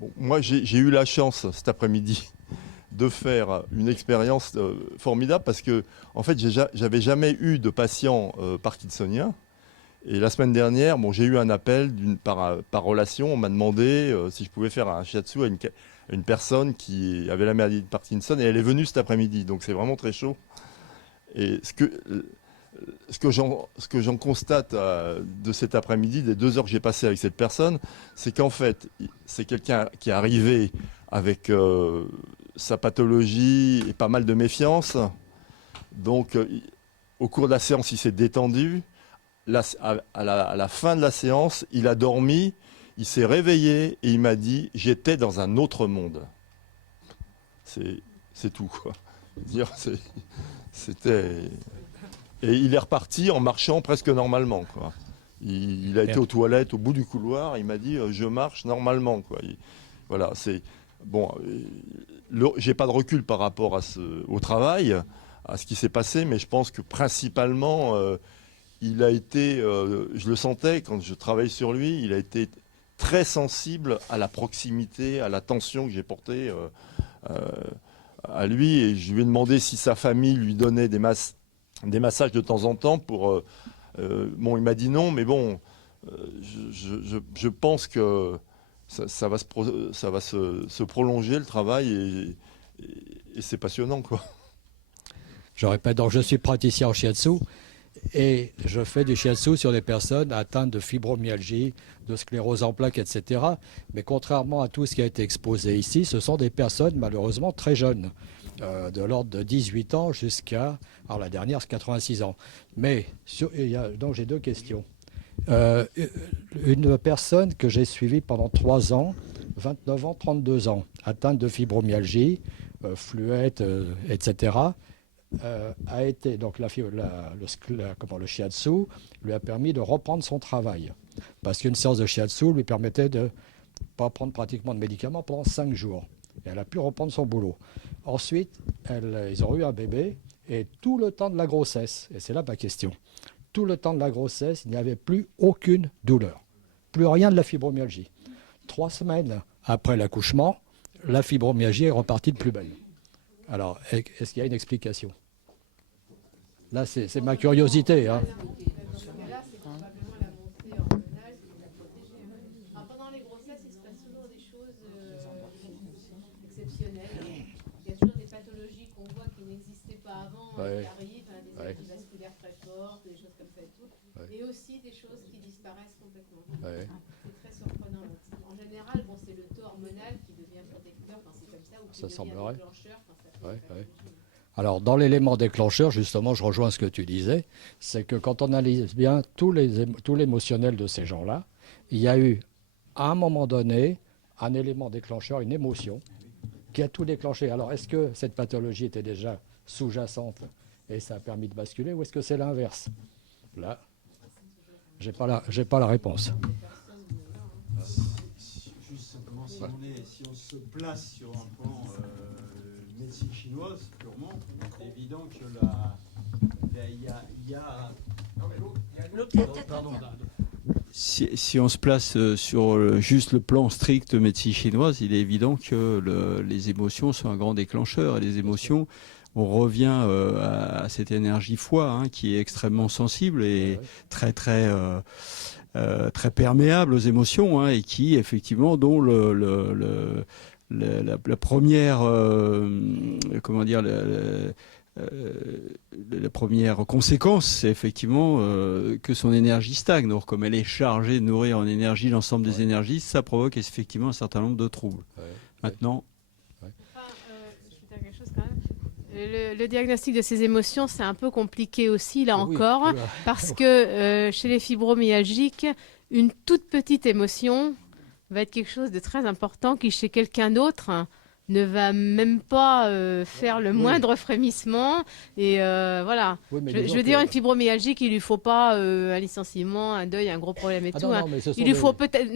Bon, moi, j'ai eu la chance cet après-midi de faire une expérience formidable parce que, en fait, j'avais jamais eu de patient parkinsonien. Et la semaine dernière, bon, j'ai eu un appel par relation. On m'a demandé si je pouvais faire un shiatsu à une personne qui avait la maladie de Parkinson et elle est venue cet après-midi. Donc c'est vraiment très chaud. Et ce que j'en constate de cet après-midi, des 2 heures que j'ai passées avec cette personne, c'est qu'en fait, c'est quelqu'un qui est arrivé avec sa pathologie et pas mal de méfiance. Donc, au cours de la séance, il s'est détendu. À la fin de la séance, il a dormi, il s'est réveillé et il m'a dit j'étais dans un autre monde. C'est tout, quoi. Dire, c'était. Et il est reparti en marchant presque normalement, quoi. Il a été aux toilettes au bout du couloir, il m'a dit je marche normalement, quoi. Voilà, c'est. Bon, j'ai pas de recul par rapport au travail, à ce qui s'est passé, mais je pense que principalement. Il a été, je le sentais quand je travaillais sur lui, il a été très sensible à la proximité, à l'attention que j'ai portée euh, à lui. Et je lui ai demandé si sa famille lui donnait des massages de temps en temps bon, il m'a dit non, mais bon, je pense que ça va se prolonger le travail et c'est passionnant, quoi. Je répète, donc je suis praticien en shiatsu et je fais du shiatsu sur des personnes atteintes de fibromyalgie, de sclérose en plaques, etc. Mais contrairement à tout ce qui a été exposé ici, ce sont des personnes malheureusement très jeunes, de l'ordre de 18 ans jusqu'à, alors la dernière, c'est 86 ans. Mais donc j'ai 2 questions. Une personne que j'ai suivie pendant 3 ans, 29 ans, 32 ans, atteinte de fibromyalgie, fluette, etc., a été, donc le shiatsu lui a permis de reprendre son travail. Parce qu'une séance de shiatsu lui permettait de ne pas prendre pratiquement de médicaments pendant 5 jours. Et elle a pu reprendre son boulot. Ensuite, ils ont eu un bébé et tout le temps de la grossesse, et c'est là ma question, tout le temps de la grossesse, il n'y avait plus aucune douleur. Plus rien de la fibromyalgie. 3 semaines après l'accouchement, la fibromyalgie est repartie de plus belle. Alors, est-ce qu'il y a une explication? Là, c'est ma curiosité. Hein. Là, c'est probablement la montée hormonale qui l'a protégée. Alors, pendant les grossesses, il se passe toujours des choses exceptionnelles. Il y a toujours des pathologies qu'on voit qui n'existaient pas avant, qui arrivent, des maladies vasculaires très fortes, des choses comme ça et tout. Et aussi des choses qui disparaissent complètement. C'est très surprenant. En général, bon, c'est le taux hormonal qui devient protecteur quand c'est comme ça, ou qui devient déclencheur quand ça fait une pathologie. Alors, dans l'élément déclencheur, justement, je rejoins ce que tu disais, c'est que quand on analyse bien tout l'émotionnel de ces gens-là, il y a eu, à un moment donné, un élément déclencheur, une émotion, qui a tout déclenché. Alors, est-ce que cette pathologie était déjà sous-jacente et ça a permis de basculer, ou est-ce que c'est l'inverse? Là, j'ai pas la réponse. Juste simplement, si on se place sur un plan médecine chinoise, purement, c'est évident que il y a si on se place sur juste le plan strict médecine chinoise, il est évident que les émotions sont un grand déclencheur. Et les émotions, on revient à cette énergie foi, hein, qui est extrêmement sensible et très perméable aux émotions, hein, et qui effectivement dont la première comment dire la première conséquence, c'est effectivement que son énergie stagne. Or, comme elle est chargée de nourrir en énergie l'ensemble des énergies, ça provoque effectivement un certain nombre de troubles. Maintenant, je peux dire quelque chose quand même. Le diagnostic de ces émotions, c'est un peu compliqué aussi, là encore, parce que chez les fibromyalgiques, une toute petite émotion va être quelque chose de très important qui, chez quelqu'un d'autre, ne va même pas faire le moindre frémissement. Et voilà. Oui, je veux dire, une fibromyalgique, il lui faut pas un licenciement, un deuil, un gros problème et tout. Non, il lui faut peut-être...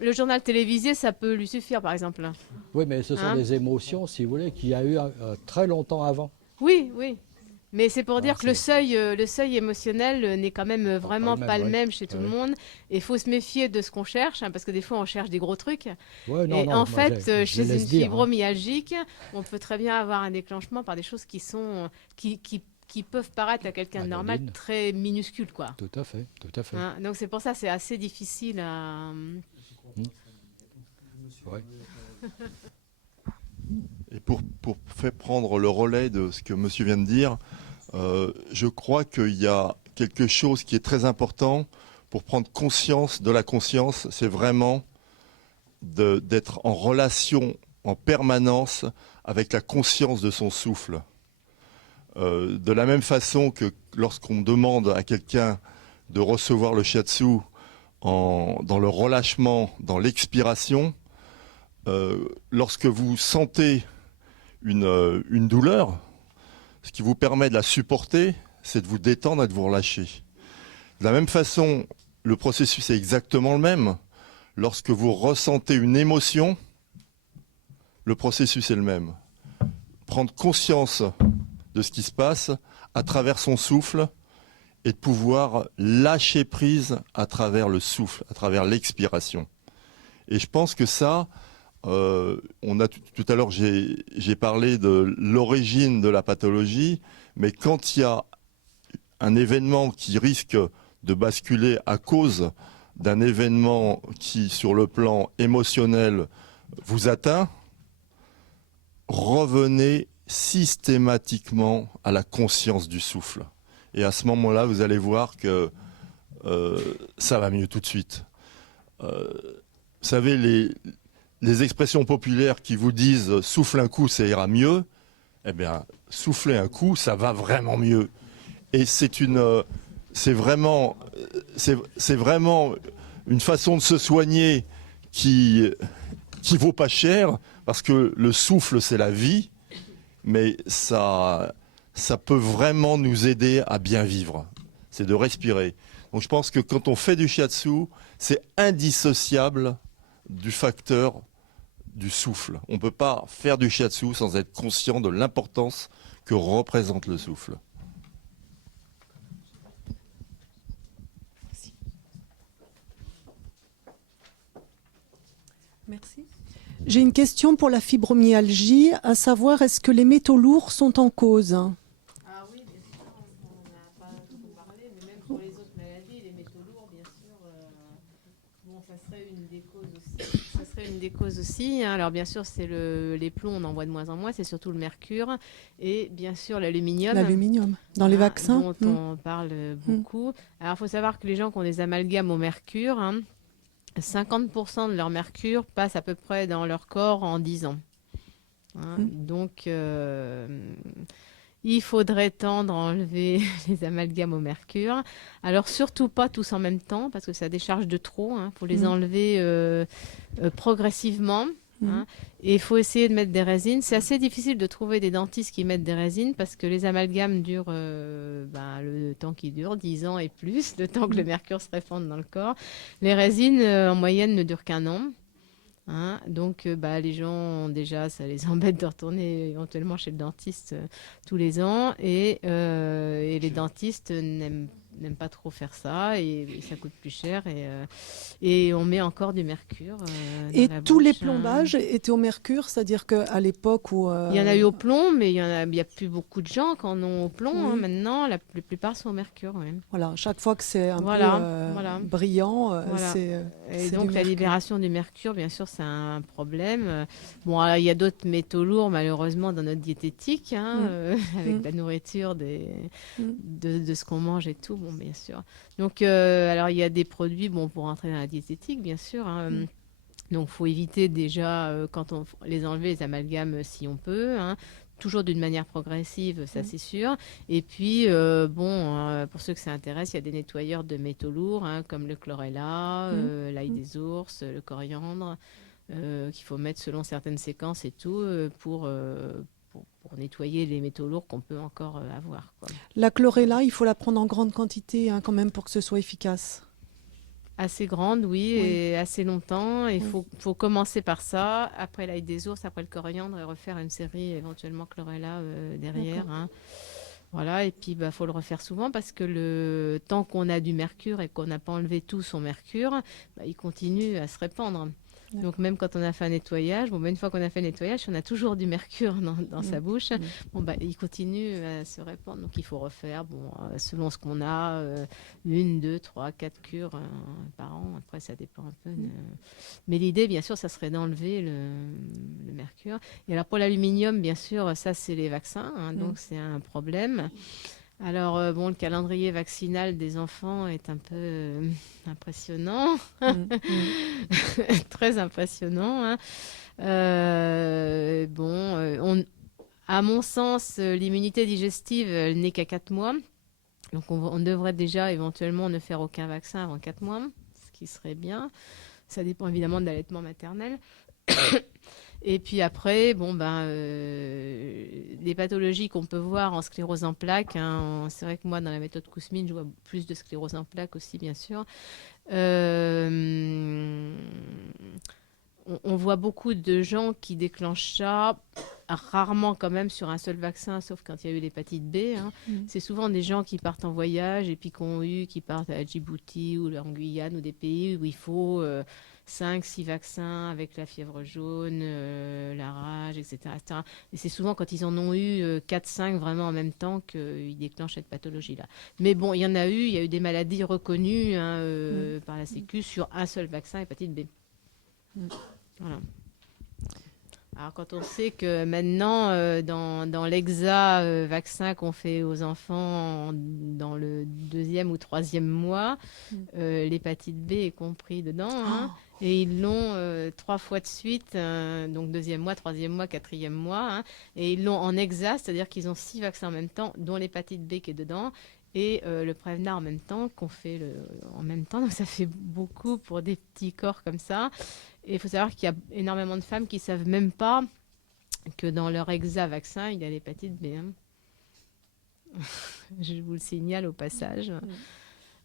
Le journal télévisé, ça peut lui suffire, par exemple. Oui, mais ce sont des émotions, si vous voulez, qu'il y a eu très longtemps avant. Oui, oui. Mais c'est pour dire que c'est- le seuil émotionnel n'est quand même vraiment pas le ouais. même chez tout le Ouais. monde. Et il faut se méfier de ce qu'on cherche, hein, parce que des fois, on cherche des gros trucs. Ouais, non, Et non, en moi, fait, je les chez une laisse dire, hein. fibromyalgique, on peut très bien avoir un déclenchement par des choses qui sont, qui peuvent paraître à quelqu'un de normal Anodine. très minuscules, quoi. Tout à fait, tout à fait. Hein, donc c'est pour ça, c'est assez difficile à... Ouais. Et pour faire prendre le relais de ce que monsieur vient de dire, je crois qu'il y a quelque chose qui est très important pour prendre conscience de la conscience, c'est vraiment d'être en relation en permanence avec la conscience de son souffle. De la même façon que lorsqu'on demande à quelqu'un de recevoir le shiatsu dans le relâchement, dans l'expiration, lorsque vous sentez une douleur, ce qui vous permet de la supporter, c'est de vous détendre et de vous relâcher. De la même façon, le processus est exactement le même. Lorsque vous ressentez une émotion, le processus est le même. Prendre conscience de ce qui se passe à travers son souffle et de pouvoir lâcher prise à travers le souffle, à travers l'expiration. Et je pense que ça, tout à l'heure, j'ai parlé de l'origine de la pathologie, mais quand il y a un événement qui risque de basculer à cause d'un événement qui, sur le plan émotionnel, vous atteint, revenez systématiquement à la conscience du souffle. Et à ce moment-là, vous allez voir que ça va mieux tout de suite. Vous savez, les expressions populaires qui vous disent « souffle un coup, ça ira mieux », eh bien, souffler un coup, ça va vraiment mieux. Et c'est vraiment une façon de se soigner qui vaut pas cher, parce que le souffle, c'est la vie, mais ça peut vraiment nous aider à bien vivre. C'est de respirer. Donc je pense que quand on fait du shiatsu, c'est indissociable du facteur du souffle. On ne peut pas faire du shiatsu sans être conscient de l'importance que représente le souffle. Merci. J'ai une question pour la fibromyalgie, à savoir est-ce que les métaux lourds sont en cause? Ah oui, bien sûr, on n'a pas beaucoup parlé, mais même pour les autres maladies, les métaux lourds, bien sûr, bon, ça serait une des causes aussi. Ça serait une des causes aussi, hein. Alors bien sûr, c'est les plombs, on en voit de moins en moins, c'est surtout le mercure et bien sûr l'aluminium. L'aluminium, dans les vaccins. Dont on parle beaucoup. Alors il faut savoir que les gens qui ont des amalgames au mercure, hein, 50% de leur mercure passe à peu près dans leur corps en 10 ans. Hein, donc, il faudrait tendre à enlever les amalgames au mercure. Alors, surtout pas tous en même temps, parce que ça décharge de trop. Il faut les enlever progressivement. Hein, et il faut essayer de mettre des résines. C'est assez difficile de trouver des dentistes qui mettent des résines parce que les amalgames durent le temps qui dure, 10 ans et plus, le temps que le mercure se répande dans le corps. Les résines, en moyenne, ne durent qu'un an. Hein, donc, les gens, déjà, ça les embête de retourner éventuellement chez le dentiste tous les ans. Et les dentistes n'aiment pas trop faire ça et ça coûte plus cher et on met encore du mercure et dans la tous les bouche, hein. plombages étaient au mercure, c'est-à-dire qu'à l'époque où... Il y en a eu au plomb, mais il y a plus beaucoup de gens qui en ont au plomb. Oui. Hein, maintenant, la plupart sont au mercure. Ouais. Voilà, chaque fois que c'est un Voilà. peu brillant, Voilà. c'est Et c'est donc du la mercure. libération du mercure, bien sûr, c'est un problème. Bon, alors, il y a d'autres métaux lourds, malheureusement, dans notre diététique, hein, avec la nourriture, de ce qu'on mange et tout, bon, bien sûr. Donc, alors, il y a des produits, bon, pour entrer dans la diététique, bien sûr. Hein, donc, il faut éviter déjà, quand on les enlever, les amalgames, si on peut. Hein, toujours d'une manière progressive, ça c'est sûr. Et puis, pour ceux que ça intéresse, il y a des nettoyeurs de métaux lourds, hein, comme le chlorella, l'ail des ours, le coriandre, qu'il faut mettre selon certaines séquences et tout, pour nettoyer les métaux lourds qu'on peut encore avoir, quoi. La chlorella, il faut la prendre en grande quantité hein, quand même pour que ce soit efficace. Assez grande, oui, et assez longtemps. Il faut commencer par ça, après l'ail des ours, après le coriandre, et refaire une série éventuellement chlorella derrière. Hein. Voilà, et puis faut le refaire souvent parce que tant qu'on a du mercure et qu'on n'a pas enlevé tout son mercure, il continue à se répandre. Donc même quand on a fait un nettoyage, une fois qu'on a fait le nettoyage, on a toujours du mercure dans sa bouche, il continue à se répandre. Donc il faut refaire, selon ce qu'on a, 1, 2, 3, 4 cures par an. Après, ça dépend un peu. Mais l'idée, bien sûr, ça serait d'enlever le mercure. Et alors pour l'aluminium, bien sûr, ça c'est les vaccins, donc c'est un problème. Alors, le calendrier vaccinal des enfants est un peu impressionnant, très impressionnant. À mon sens, l'immunité digestive n'est qu'à 4 mois. Donc, on devrait déjà éventuellement ne faire aucun vaccin avant 4 mois, ce qui serait bien. Ça dépend évidemment de l'allaitement maternel. Et puis après, les pathologies qu'on peut voir en sclérose en plaques, c'est vrai que moi, dans la méthode Kousmine, je vois plus de sclérose en plaques aussi, bien sûr. On voit beaucoup de gens qui déclenchent ça, rarement quand même sur un seul vaccin, sauf quand il y a eu l'hépatite B. C'est souvent des gens qui partent en voyage et puis qui partent à Djibouti ou en Guyane ou des pays où il faut 5-6 vaccins avec la fièvre jaune, la rage, etc., etc. Et c'est souvent quand ils en ont eu 4-5 vraiment en même temps qu'ils déclenchent cette pathologie-là. Mais il y en a eu, il y a eu des maladies reconnues par la Sécu sur un seul vaccin, hépatite B. Voilà. Alors quand on sait que maintenant, dans l'Exa vaccin qu'on fait aux enfants dans le 2e ou 3e mois, l'hépatite B est compris dedans. Et ils l'ont 3 fois de suite, donc 2e mois, 3e mois, 4e mois. Et ils l'ont en Exa, c'est-à-dire qu'ils ont 6 vaccins en même temps, dont l'hépatite B qui est dedans. Et le Prevnar en même temps, qu'on fait en même temps. Donc ça fait beaucoup pour des petits corps comme ça. Et il faut savoir qu'il y a énormément de femmes qui ne savent même pas que dans leur Exa-vaccin, il y a l'hépatite B. Je vous le signale au passage.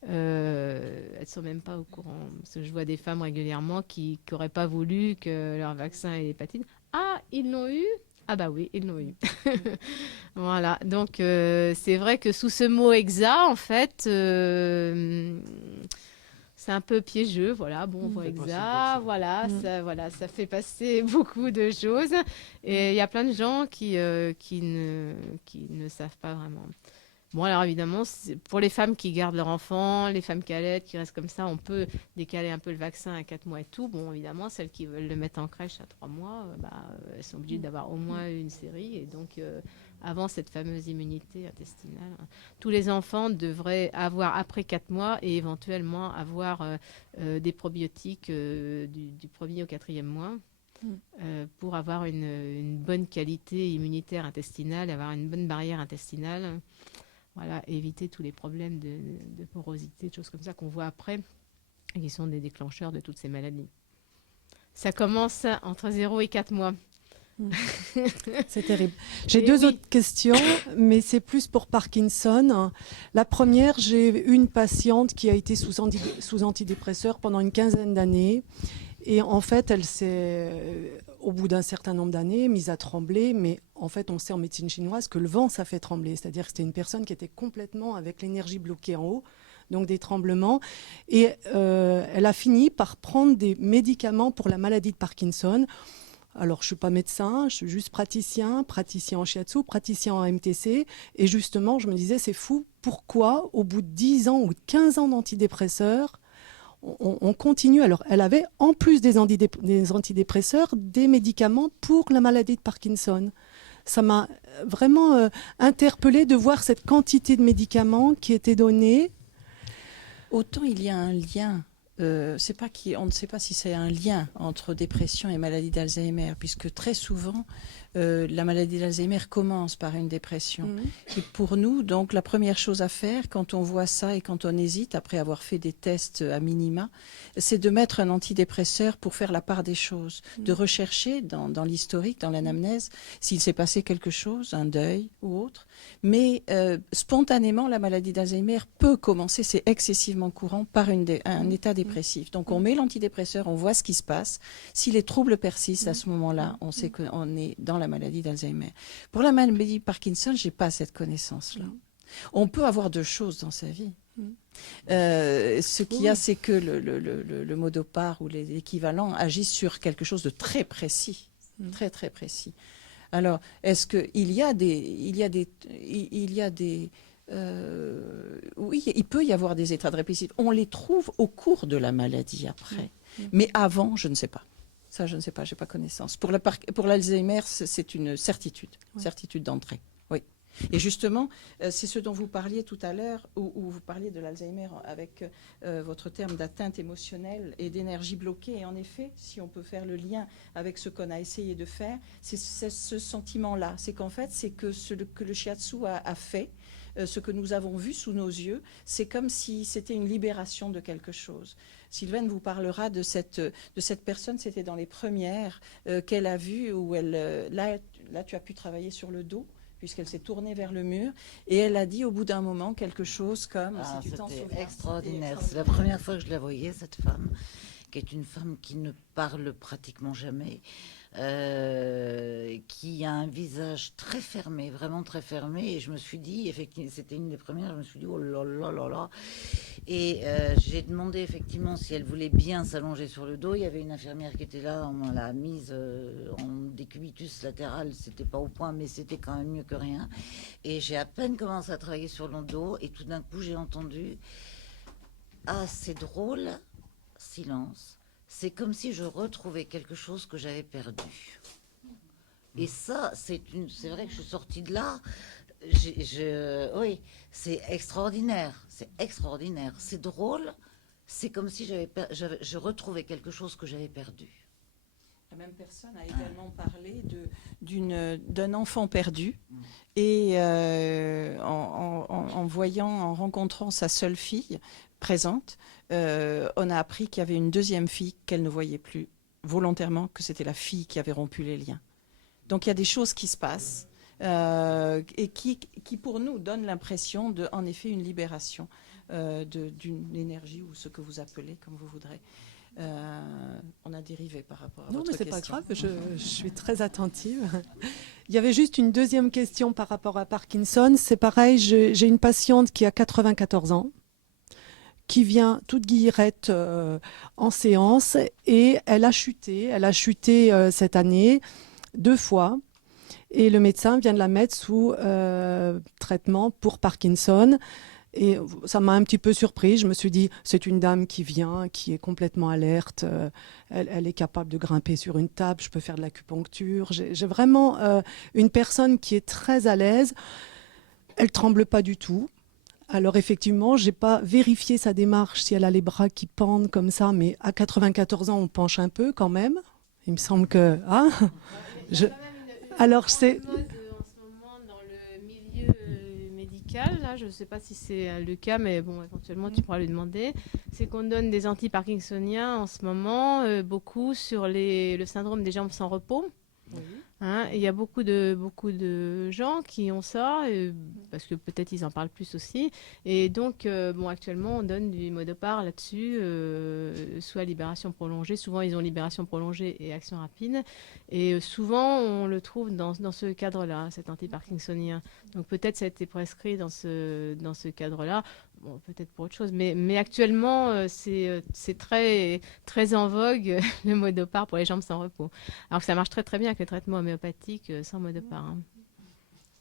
Elles ne sont même pas au courant. Parce que je vois des femmes régulièrement qui n'auraient pas voulu que leur vaccin ait l'hépatite. Ah, ils l'ont eu ? Ah bah oui, ils l'ont eu. Voilà, donc c'est vrai que sous ce mot Exa, en fait... c'est un peu piégeux, voilà. On voit Exa, ça fait passer beaucoup de choses. Et il y a plein de gens qui ne savent pas vraiment. Alors évidemment, pour les femmes qui gardent leur enfant, les femmes qui allaitent, qui restent comme ça, on peut décaler un peu le vaccin à 4 mois et tout. Évidemment, celles qui veulent le mettre en crèche à 3 mois, elles sont obligées d'avoir au moins une série. Et donc, avant cette fameuse immunité intestinale, tous les enfants devraient avoir après 4 mois et éventuellement avoir des probiotiques du 1er au 4e mois. Pour avoir une bonne qualité immunitaire intestinale, avoir une bonne barrière intestinale. Voilà, éviter tous les problèmes de porosité, de choses comme ça qu'on voit après, et qui sont des déclencheurs de toutes ces maladies. Ça commence entre 0 et 4 mois. C'est terrible. J'ai deux autres questions, mais c'est plus pour Parkinson. La première, j'ai une patiente qui a été sous antidépresseur pendant une 15aine d'années. Et en fait, elle s'est, au bout d'un certain nombre d'années, mise à trembler. Mais en fait, on sait en médecine chinoise que le vent, ça fait trembler. C'est-à-dire que c'était une personne qui était complètement avec l'énergie bloquée en haut, donc des tremblements. Et elle a fini par prendre des médicaments pour la maladie de Parkinson. Alors, je ne suis pas médecin, je suis juste praticien en shiatsu, praticien en MTC. Et justement, je me disais, c'est fou, pourquoi, au bout de 10 ans ou de 15 ans d'antidépresseurs, on continue. Alors, elle avait, en plus des antidépresseurs, des médicaments pour la maladie de Parkinson. Ça m'a vraiment interpellée de voir cette quantité de médicaments qui étaient donnés. Autant il y a un lien. On ne sait pas si c'est un lien entre dépression et maladie d'Alzheimer, puisque très souvent, la maladie d'Alzheimer commence par une dépression. Et pour nous, donc, la première chose à faire quand on voit ça et quand on hésite, après avoir fait des tests à minima, c'est de mettre un antidépresseur pour faire la part des choses, de rechercher dans l'historique, dans l'anamnèse, s'il s'est passé quelque chose, un deuil ou autre. Mais spontanément, la maladie d'Alzheimer peut commencer, c'est excessivement courant, par un état dépressif. Donc on met l'antidépresseur, on voit ce qui se passe. Si les troubles persistent à ce moment-là, on sait qu'on est dans la maladie d'Alzheimer. Pour la maladie de Parkinson, j'ai pas cette connaissance-là. On peut avoir deux choses dans sa vie. Ce qu'il y a, c'est que le modopar ou l'équivalent agissent sur quelque chose de très précis, très très précis. Alors, est-ce qu'il y a oui, il peut y avoir des états de répétition. On les trouve au cours de la maladie après. Mais avant, je ne sais pas. Ça, je ne sais pas, je n'ai pas connaissance. Pour l'Alzheimer, c'est une certitude, certitude d'entrée. Oui. Et justement, c'est ce dont vous parliez tout à l'heure, où vous parliez de l'Alzheimer avec votre terme d'atteinte émotionnelle et d'énergie bloquée. Et en effet, si on peut faire le lien avec ce qu'on a essayé de faire, c'est ce sentiment-là. C'est qu'en fait, c'est que ce que le shiatsu a fait, ce que nous avons vu sous nos yeux, c'est comme si c'était une libération de quelque chose. Sylvaine vous parlera de cette personne, c'était dans les premières qu'elle a vues, où là, tu as pu travailler sur le dos, puisqu'elle s'est tournée vers le mur, et elle a dit au bout d'un moment quelque chose comme... si tu t'en souviens, c'était extraordinaire. C'est la première fois que je la voyais, cette femme, qui est une femme qui ne parle pratiquement jamais, qui a un visage très fermé, vraiment très fermé, et je me suis dit, effectivement, c'était une des premières, je me suis dit, oh là là là là, et j'ai demandé effectivement si elle voulait bien s'allonger sur le dos. Il y avait une infirmière qui était là, on l'a mise en décubitus latéral, c'était pas au point, mais c'était quand même mieux que rien, et j'ai à peine commencé à travailler sur le dos, et tout d'un coup j'ai entendu, ah c'est drôle, silence. C'est comme si je retrouvais quelque chose que j'avais perdu. Et ça, c'est vrai que je suis sortie de là. Oui, c'est extraordinaire. C'est extraordinaire. C'est drôle. C'est comme si je retrouvais quelque chose que j'avais perdu. La même personne a également parlé d'un enfant perdu. Et en rencontrant sa seule fille présente, on a appris qu'il y avait une deuxième fille qu'elle ne voyait plus volontairement, que c'était la fille qui avait rompu les liens. Donc il y a des choses qui se passent et qui pour nous donnent l'impression de, en effet, une libération d'une énergie, ou ce que vous appelez, comme vous voudrez. On a dérivé par rapport à votre question. Non, mais c'est pas grave, je suis très attentive. Il y avait juste une deuxième question par rapport à Parkinson. C'est pareil, j'ai une patiente qui a 94 ans, qui vient toute guillerette en séance, et elle a chuté cette année 2 fois, et le médecin vient de la mettre sous traitement pour Parkinson. Et ça m'a un petit peu surpris. Je me suis dit, c'est une dame qui vient, qui est complètement alerte. Elle est capable de grimper sur une table. Je peux faire de l'acupuncture. J'ai vraiment une personne qui est très à l'aise. Elle tremble pas du tout. Alors effectivement, j'ai pas vérifié sa démarche, si elle a les bras qui pendent comme ça. Mais à 94 ans, on penche un peu quand même. Il me semble que... Hein, alors c'est... Là, je ne sais pas si c'est le cas, mais bon, éventuellement, tu pourras lui demander. C'est qu'on donne des anti-parkinsoniens en ce moment, beaucoup sur le syndrome des jambes sans repos. Oui. Hein, il y a beaucoup de gens qui ont ça, parce que peut-être ils en parlent plus aussi. Et donc, actuellement, on donne du modopar là-dessus, soit libération prolongée. Souvent, ils ont libération prolongée et action rapide. Et souvent, on le trouve dans ce cadre-là, cet anti-parkinsonien. Donc, peut-être ça a été prescrit dans ce cadre-là. Bon, peut-être pour autre chose, mais actuellement, c'est très, très en vogue, le modopar pour les jambes sans repos. Alors que ça marche très très bien avec les traitements homéopathiques sans modopar. Hein.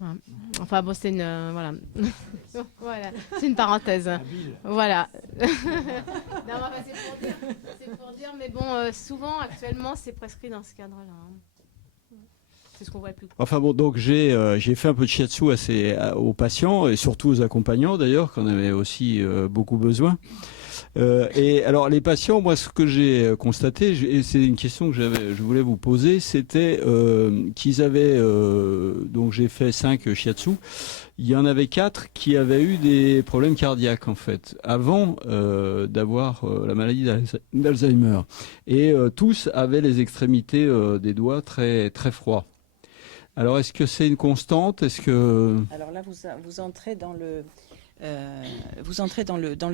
Voilà. Enfin bon, c'est une... voilà. Voilà. C'est une parenthèse. Voilà. Non, enfin, c'est pour dire, mais bon, souvent, actuellement, c'est prescrit dans ce cadre-là. Hein. C'est ce qu'on voit le plus. Enfin bon, donc j'ai fait un peu de shiatsu aux patients, et surtout aux accompagnants d'ailleurs, qu'on avait aussi beaucoup besoin. Et alors les patients, moi ce que j'ai constaté, et c'est une question que je voulais vous poser, c'était qu'ils avaient, donc j'ai fait 5 shiatsu, il y en avait 4 qui avaient eu des problèmes cardiaques en fait, avant d'avoir la maladie d'Alzheimer. Et tous avaient les extrémités des doigts très, très froids. Alors, est-ce que c'est une constante? Alors là, vous entrez dans le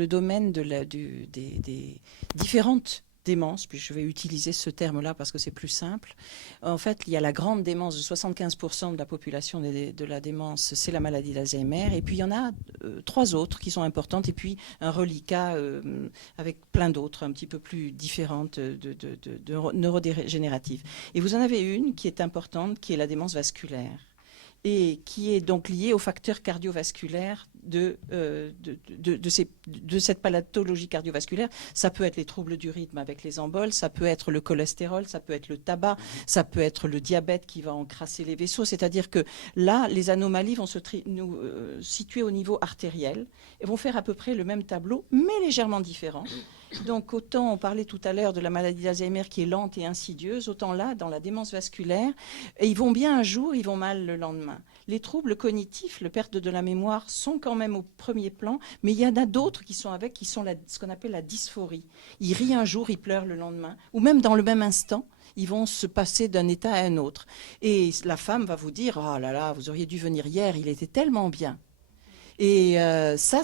domaine des différentes démence, puis je vais utiliser ce terme-là parce que c'est plus simple. En fait, il y a la grande démence de 75% de la population de la démence, c'est la maladie d'Alzheimer. Et puis, il y en a 3 autres qui sont importantes. Et puis, un reliquat avec plein d'autres, un petit peu plus différentes de neurodégénératives. Et vous en avez une qui est importante, qui est la démence vasculaire, et qui est donc liée aux facteurs cardiovasculaires de cette pathologie cardiovasculaire. Ça peut être les troubles du rythme avec les emboles, ça peut être le cholestérol, ça peut être le tabac, ça peut être le diabète qui va encrasser les vaisseaux. C'est-à-dire que là, les anomalies vont se situer au niveau artériel et vont faire à peu près le même tableau, mais légèrement différent. Donc autant on parlait tout à l'heure de la maladie d'Alzheimer qui est lente et insidieuse, autant là, dans la démence vasculaire, ils vont bien un jour, ils vont mal le lendemain. Les troubles cognitifs, le perte de la mémoire, sont quand même au premier plan, mais il y en a d'autres qui sont avec, qui sont ce qu'on appelle la dysphorie. Ils rient un jour, ils pleurent le lendemain, ou même dans le même instant, ils vont se passer d'un état à un autre. Et la femme va vous dire « Oh là là, vous auriez dû venir hier, il était tellement bien ». Et ça,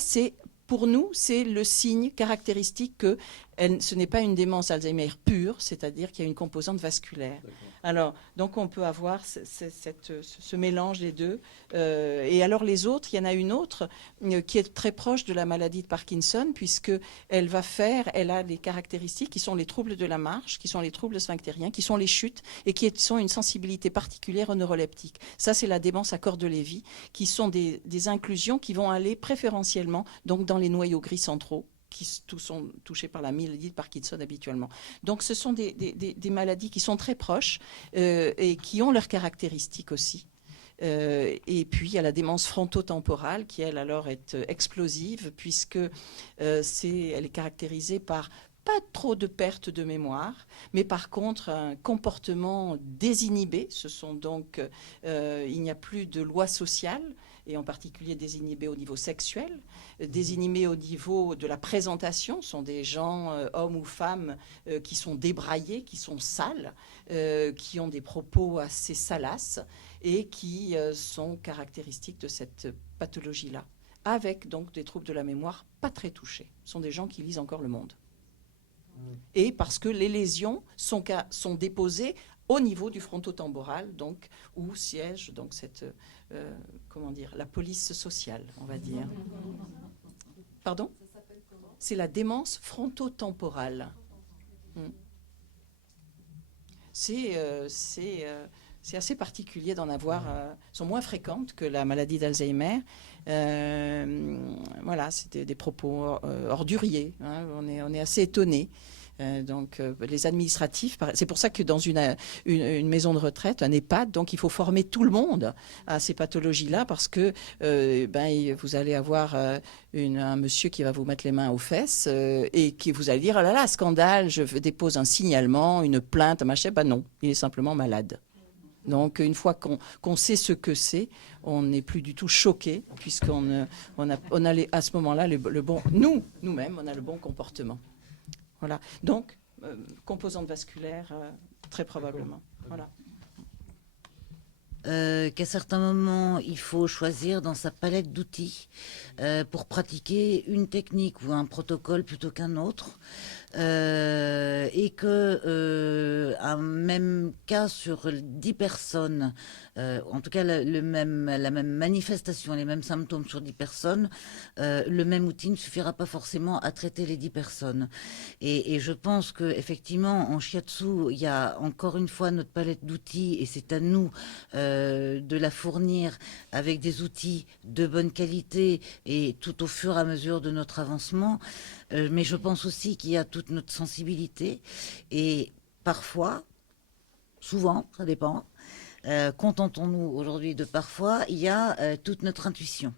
pour nous, c'est le signe caractéristique que ce n'est pas une démence Alzheimer pure, c'est-à-dire qu'il y a une composante vasculaire. Alors, donc on peut avoir ce mélange des deux. Et alors les autres, il y en a une autre qui est très proche de la maladie de Parkinson, puisqu'elle a des caractéristiques qui sont les troubles de la marche, qui sont les troubles sphinctériens, qui sont les chutes et qui sont une sensibilité particulière aux neuroleptiques. Ça, c'est la démence à Cordes-Lévy, qui sont des inclusions qui vont aller préférentiellement donc dans les noyaux gris centraux, qui sont touchés par la maladie de Parkinson habituellement. Donc ce sont des maladies qui sont très proches et qui ont leurs caractéristiques aussi. Et puis il y a la démence frontotemporale qui, elle, alors est explosive puisque elle est caractérisée par pas trop de perte de mémoire, mais par contre un comportement désinhibé. Ce sont donc, il n'y a plus de loi sociale, et en particulier désinhibés au niveau sexuel, désinhibés au niveau de la présentation, sont des gens, hommes ou femmes, qui sont débraillés, qui sont sales, qui ont des propos assez salaces et qui sont caractéristiques de cette pathologie-là, avec donc des troubles de la mémoire pas très touchés. Ce sont des gens qui lisent encore le Monde. Et parce que les lésions sont déposées au niveau du frontotemporal, donc où siège donc la police sociale, on va dire. Pardon ? C'est la démence frontotemporale. C'est assez particulier d'en avoir. Sont moins fréquentes que la maladie d'Alzheimer. Voilà, c'était des propos orduriers. Hein, on est assez étonnés. Donc les administratifs, c'est pour ça que dans une maison de retraite, un EHPAD, donc il faut former tout le monde à ces pathologies-là parce que vous allez avoir un monsieur qui va vous mettre les mains aux fesses et qui vous allez dire oh là là, scandale, je dépose un signalement, une plainte, machin. Ben non, il est simplement malade. Donc une fois qu'on sait ce que c'est, on n'est plus du tout choqué puisqu'on a à ce moment-là le bon, nous-mêmes, on a le bon comportement. Voilà. Donc, composante vasculaire, très probablement. Voilà. Qu'à certains moments, il faut choisir dans sa palette d'outils pour pratiquer une technique ou un protocole plutôt qu'un autre. Et que un même cas sur 10 personnes, en tout cas la même manifestation, les mêmes symptômes sur 10 personnes, le même outil ne suffira pas forcément à traiter les 10 personnes. Et je pense que effectivement en shiatsu, il y a encore une fois notre palette d'outils et c'est à nous de la fournir avec des outils de bonne qualité et tout au fur et à mesure de notre avancement. Mais je pense aussi qu'il y a toute notre sensibilité et parfois, souvent, ça dépend, contentons-nous aujourd'hui de parfois, il y a toute notre intuition.